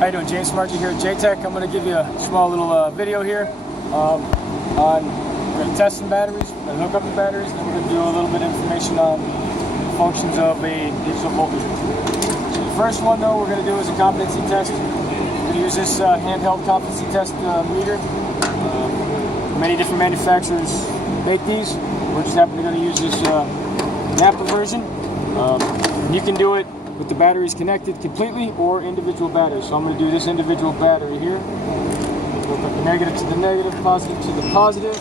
How you doing? James Margie here at JTech. I'm going to give you a small little video here on we're going to test some batteries, we're going to hook up the batteries, and then we're going to do a little bit of information on the functions of a digital voltmeter. So the first one though we're going to do is a competency test. We're going to use this handheld competency test meter. Many different manufacturers make these. We're just happening to use this Napa version. You can do it with the batteries connected completely or individual batteries. So I'm going to do this individual battery here. Hook up the negative to the negative, positive to the positive,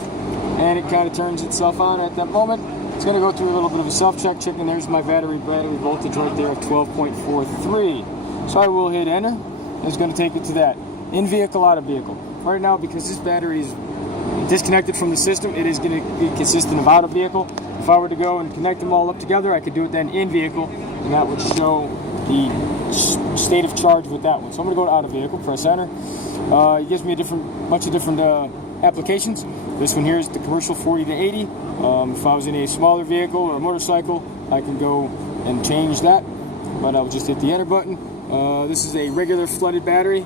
and it kind of turns itself on at that moment. It's going to go through a little bit of a self-check, checking there's my battery voltage right there of 12.43. So I will hit enter, and it's going to take it to that. In vehicle, out of vehicle. Right now, because this battery is disconnected from the system, it is going to be consistent of out of vehicle. If I were to go and connect them all up together, I could do it then in vehicle, and that would show the state of charge with that one. So I'm going to go to out of vehicle, press enter. It gives me a bunch of different applications. This one here is the commercial 40 to 80. If I was in a smaller vehicle or a motorcycle, I can go and change that, but I'll just hit the enter button. This is a regular flooded battery,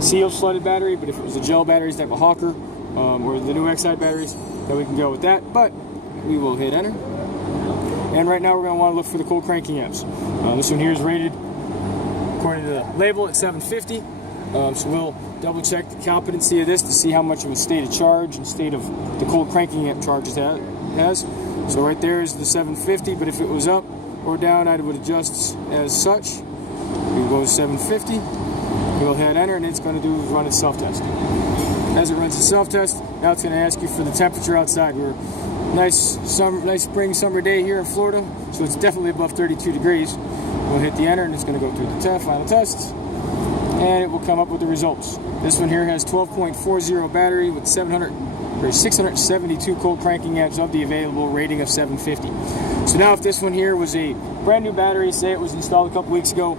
sealed flooded battery, but if it was a gel batteries type of Hawker, or the new X-side batteries, then we can go with that, but we will hit enter. And right now we're going to want to look for the cold cranking amps. This one here is rated, according to the label, at 750. So we'll double check the competency of this to see how much of a state of charge and state of the cold cranking amp charge it has. So right there is the 750, but if it was up or down, I would adjust as such. We go to 750, we'll hit enter, and it's going to do is run its self-test. As it runs its self-test, now it's going to ask you for the temperature outside. We're nice spring summer day here in Florida, so it's definitely above 32 degrees. We'll hit the enter, and it's going to go through the final tests, and it will come up with the results. This one here has 12.40 battery with 672 cold cranking amps of the available rating of 750. So now if this one here was a brand new battery, say it was installed a couple weeks ago,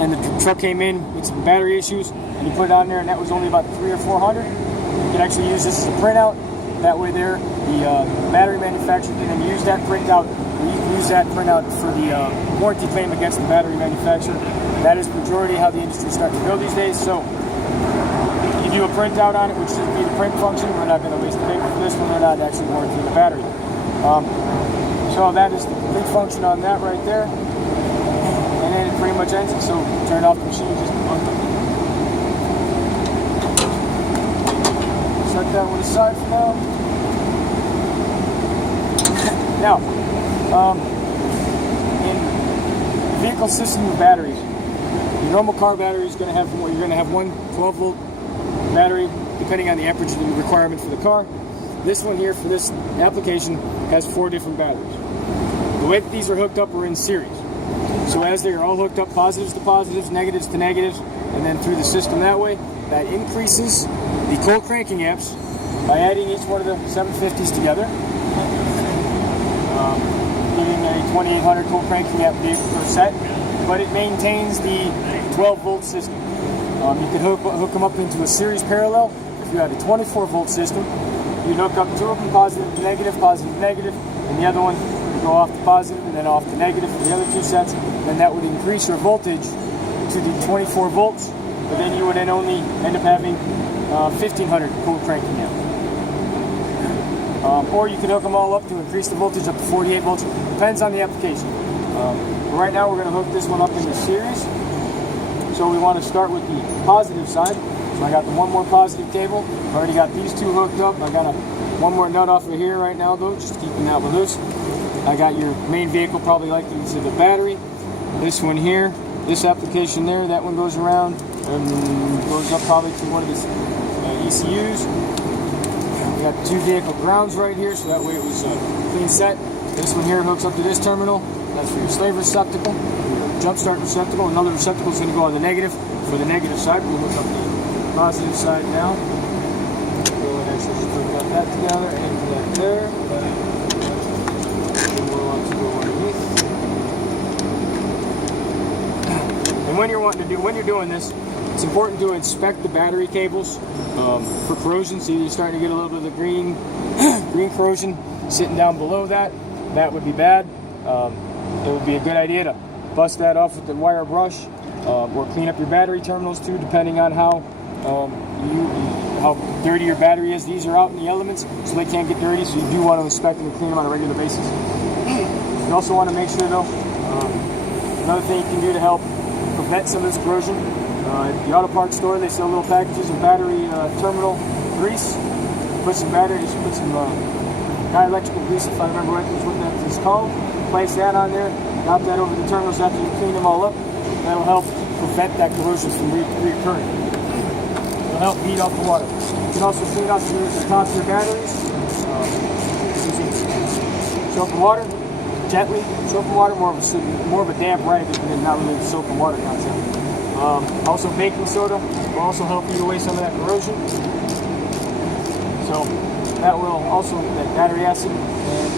and the truck came in with some battery issues, and you put it on there and that was only about 300 or 400, you can actually use this as a printout. That way there, the battery manufacturer can then use that printout, or you can use that printout for the warranty claim against the battery manufacturer. That is majority how the industry is starting to go these days. So you do a printout on it, which should be the print function. We're not going to waste the paper for this one. We're not actually warranting the battery. So that is the complete function on that right there. And then it pretty much ends it. So turn off the machine, just unplug it. Set that one aside for now. Now, in vehicle system of batteries, your normal car battery is going to have one 12-volt battery, depending on the amperage requirement for the car. This one here, for this application, has 4 different batteries. The way that these are hooked up are in series. So as they are all hooked up, positives to positives, negatives to negatives, and then through the system that way, that increases the cold cranking amps by adding each one of the 750s together, giving a 2800 cold cranking amp per set, but it maintains the 12-volt system. You could hook them up into a series parallel. If you had a 24-volt system, you'd hook up 2 of them, positive, negative, and the other one would go off to positive and then off to negative for the other 2 sets. Then that would increase your voltage to the 24 volts, but then you would then only end up having 1500 cold cranking amp. Or you could hook them all up to increase the voltage up to 48 volts. Depends on the application. Right now we're going to hook this one up in the series. So we want to start with the positive side. So I got the one more positive cable. I've already got these 2 hooked up. I got one more nut off of here right now though, just keeping that one loose. I got your main vehicle probably likely to the battery. This one here, this application there, that one goes around and goes up probably to one of the ECUs. We got 2 vehicle grounds right here, so that way it was a clean set. This one here hooks up to this terminal. That's for your slave receptacle, your jump start receptacle. Another receptacle is going to go on the negative. For the negative side, we'll hook up the positive side now. Go and actually just hook up that together and connect there. And we'll want to go underneath. And when you're doing this, it's important to inspect the battery cables for corrosion. So you're starting to get a little bit of the green corrosion sitting down below that. That would be bad. It would be a good idea to bust that off with the wire brush or clean up your battery terminals too, depending on how dirty your battery is. These are out in the elements, so they can't get dirty, so you do want to inspect them and clean them on a regular basis. You also want to make sure though, another thing you can do to help prevent some of this corrosion, at the auto parts store they sell little packages of battery terminal grease. Put some dielectrical grease, if I remember right, is what that is called. Place that on there, drop that over the terminals after you clean them all up. That'll help prevent that corrosion from reoccurring. It'll help beat off the water. You can also clean off the tops of your batteries using soap and water, gently. Soap and water, more of a damp rag than not really the soap and water concept. Also, baking soda will also help eat away some of that corrosion. So that will also, that battery acid. And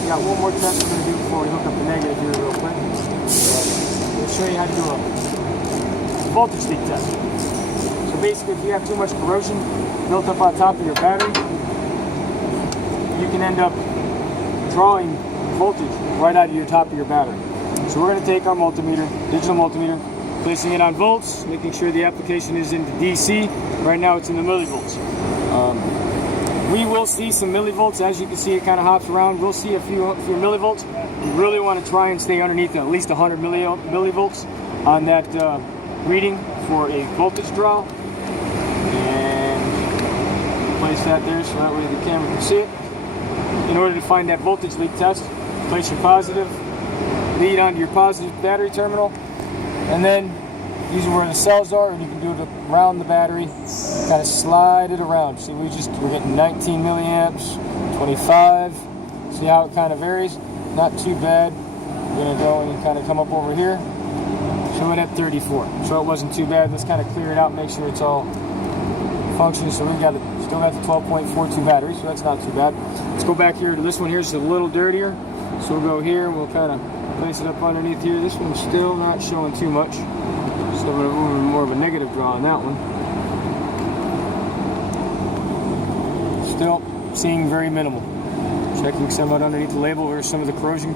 we got one more test we're going to do before we hook up the negative here real quick. We'll show you how to do a voltage leak test. So basically, if you have too much corrosion built up on top of your battery, you can end up drawing voltage right out of your top of your battery. So we're going to take our multimeter, digital multimeter, placing it on volts, making sure the application is into DC. Right now it's in the millivolts. We will see some millivolts. As you can see, it kind of hops around. We'll see a few millivolts. You really want to try and stay underneath at least 100 millivolts on that reading for a voltage draw. And place that there so that way the camera can see it. In order to find that voltage leak test, place your positive lead onto your positive battery terminal, and then using where the cells are, and you can do it around the battery, kind of slide it around. See, we're getting 19 milliamps, 25. See how it kind of varies? Not too bad. We're going to go and kind of come up over here, show it at 34. So it wasn't too bad. Let's kind of clear it out, make sure it's all functioning. So we've got still got the 12.42 battery, so that's not too bad. Let's go back here to this one here. It's a little dirtier. So we'll go here and we'll kind of place it up underneath here. This one's still not showing too much. So we're going to move more of a negative draw on that one. Still seeing very minimal. Checking some out underneath the label where some of the corrosion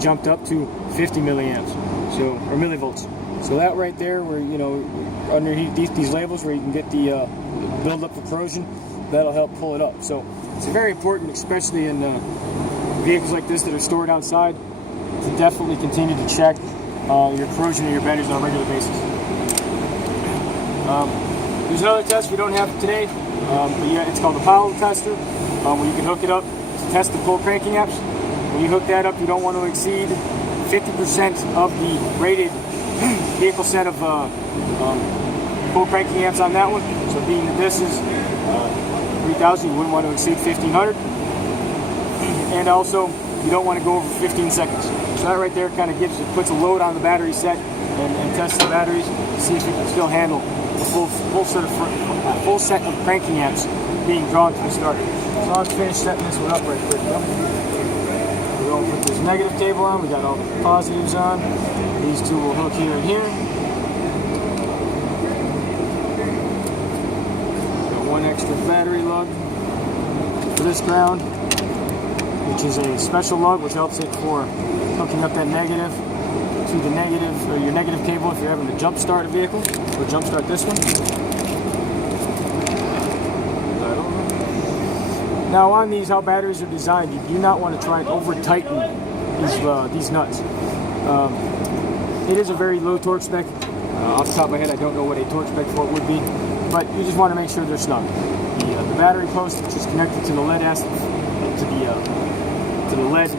jumped up to 50 milliamps, so, or millivolts. So that right there, where underneath these labels where you can get the buildup of corrosion, that'll help pull it up. So it's very important, especially in vehicles like this that are stored outside, to definitely continue to check your corrosion in your batteries on a regular basis. There's another test we don't have today, but yeah, it's called the Powell tester, where you can hook it up to test the pull cranking amps. When you hook that up, you don't want to exceed 50% of the rated vehicle set of pull cranking amps on that one. So being that this is 3000, you wouldn't want to exceed 1500. And also, you don't want to go over 15 seconds. So that right there kind of puts a load on the battery set and tests the batteries to see if it can still handle the full set of cranking amps being drawn to the starter. So I'll finish setting this one up right quick. We're going to put this negative cable on. We got all the positives on. These two will hook here and here. Got one extra battery lug for this ground, which is a special lug which helps it for hooking up that negative to the negative, or your negative cable if you're having to jump start a vehicle, or jump start this one. Now on these, how batteries are designed, you do not want to try and over tighten these nuts. It is a very low torque spec. Off the top of my head, I don't know what a torque spec for it would be, but you just want to make sure they're snug. The battery post, which is connected to the lead acid, to the lead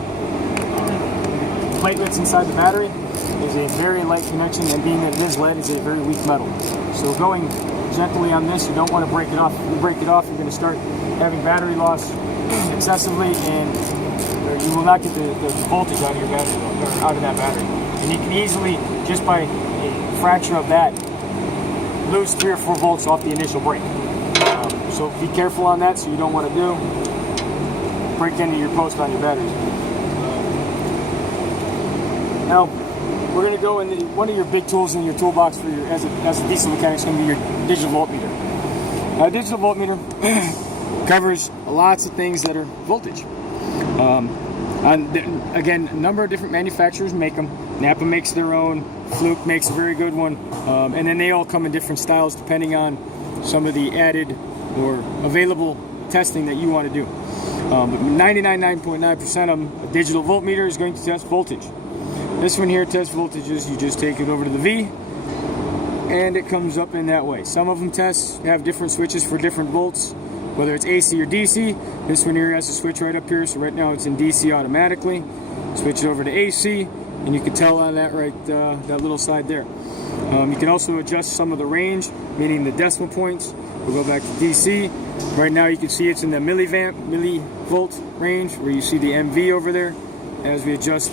platelets inside the battery, is a very light connection, and being that it is lead, is a very weak metal. So going gently on this, you don't want to break it off. If you break it off, you're going to start having battery loss excessively, and you will not get the voltage out of your battery, or out of that battery. And you can easily, just by a fracture of that, lose 3 or 4 volts off the initial break. So be careful on that, so you don't want to break into your post on your batteries. Now, we're going to go into one of your big tools in your toolbox for as a diesel mechanic is going to be your digital voltmeter. Now, a digital voltmeter covers lots of things that are voltage. Again, a number of different manufacturers make them. Napa makes their own. Fluke makes a very good one. And then they all come in different styles depending on some of the added or available testing that you want to do. But 99.9% of them, a digital voltmeter is going to test voltage. This one here tests voltages. You just take it over to the V, and it comes up in that way. Some of them have different switches for different volts, whether it's AC or DC. This one here has a switch right up here, so right now it's in DC automatically. Switch it over to AC, and you can tell on that that little side there. You can also adjust some of the range, meaning the decimal points. We'll go back to DC. Right now you can see it's in the millivolt range, where you see the MV over there. As we adjust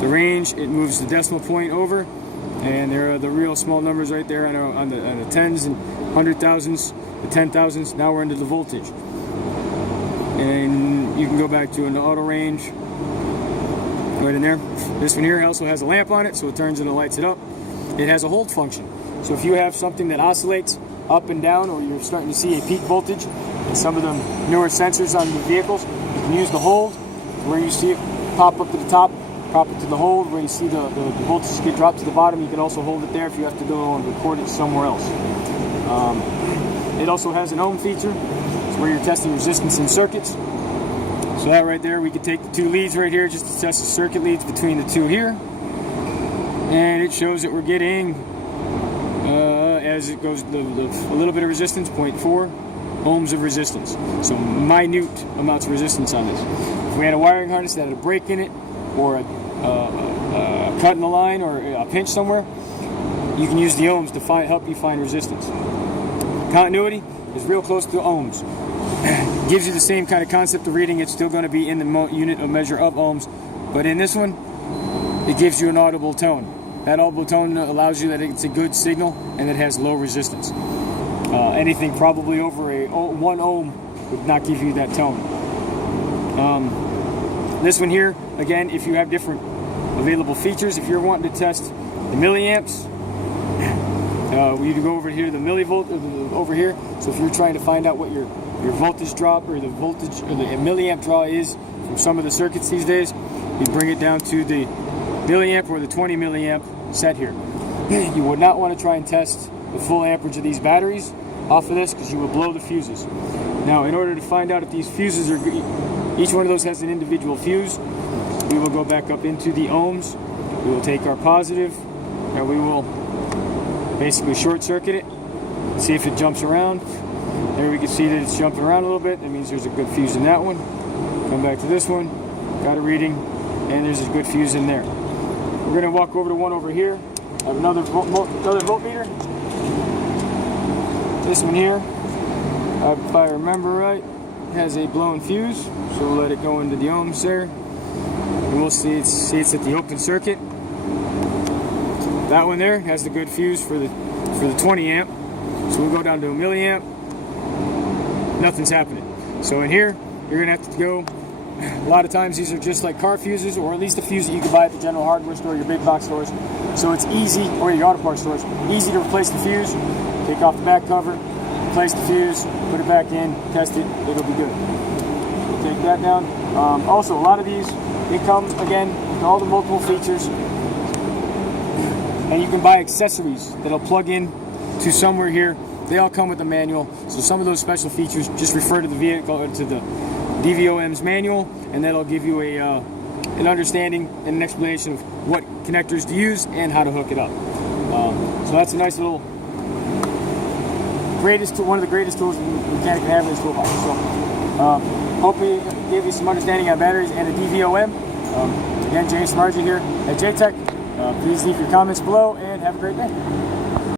the range, it moves the decimal point over, and there are the real small numbers right there on the tens and 100,000s, the 10,000s. Now we're into the voltage, and you can go back to an auto range right in there. This one here also has a lamp on it, so it turns and it lights it up. It has a hold function, so if you have something that oscillates up and down, or you're starting to see a peak voltage in some of the newer sensors on the vehicles, you can use the hold where you see it pop up to the top, pop it to the hold where you see the voltage get dropped to the bottom. You can also hold it there if you have to go and record it somewhere else. It also has an ohm feature. It's where you're testing resistance in circuits. So that right there, we could take the two leads right here just to test the circuit leads between the two here, and it shows that we're getting as it goes, a little bit of resistance, 0.4 ohms of resistance. So minute amounts of resistance on this. If we had a wiring harness that had a break in it, or a cut in the line, or a pinch somewhere, you can use the ohms to help you find resistance. Continuity is real close to ohms. Gives you the same kind of concept of reading. It's still going to be in the unit of measure of ohms, but in this one, it gives you an audible tone. That audible tone allows you that it's a good signal and it has low resistance. Anything probably over a 1 ohm would not give you that tone. This one here, again, if you have different available features, if you're wanting to test the milliamps, we go over here to the millivolt over here. So if you're trying to find out what your voltage drop or the voltage or the milliamp draw is from some of the circuits these days, you bring it down to the milliamp or the 20 milliamp set here. You would not want to try and test the full amperage of these batteries off of this, because you will blow the fuses. Now, in order to find out if these fuses are, each one of those has an individual fuse, we will go back up into the ohms. We will take our positive, and we will basically short circuit it, see if it jumps around. There we can see that it's jumping around a little bit. That means there's a good fuse in that one. Come back to this one, got a reading, and there's a good fuse in there. We're going to walk over to one over here. I have another voltmeter. This one here, if I remember right, has a blown fuse, so we'll let it go into the ohms there. And we'll see it's at the open circuit. That one there has the good fuse for the 20 amp. So we'll go down to a milliamp. Nothing's happening. So in here, you're going to have to go. A lot of times these are just like car fuses, or at least a fuse that you can buy at the general hardware store, your big box stores. So it's easy, or your auto parts stores, easy to replace the fuse. Take off the back cover, replace the fuse, put it back in, test it, it'll be good. Take that down. Also, a lot of these, they come, again, with all the multiple features. And you can buy accessories that'll plug in to somewhere here. They all come with a manual. So some of those special features, just refer to the vehicle, or to the DVOM's manual, and that'll give you an understanding and an explanation of what connectors to use and how to hook it up. So that's a nice little, one of the greatest tools a mechanic can have in his toolbox. So hopefully it gave you some understanding on batteries and a DVOM. Again, James Margie here at JTech. Please leave your comments below and have a great day.